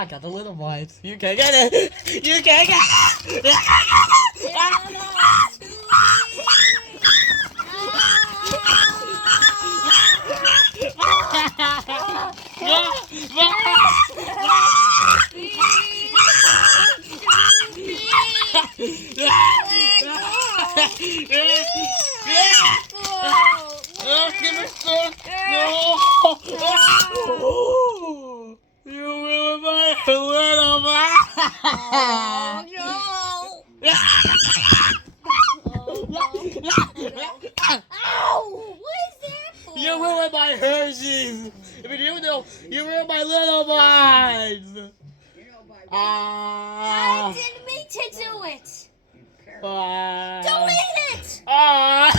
I got the little ones. You can't get it. You can't get it. Give me some. No. You ruined my little man. Ow! What is that for? You ruined my Hershey's. I mean, you know, you ruined my little minds. I didn't mean to do it. Don't eat it. Ah!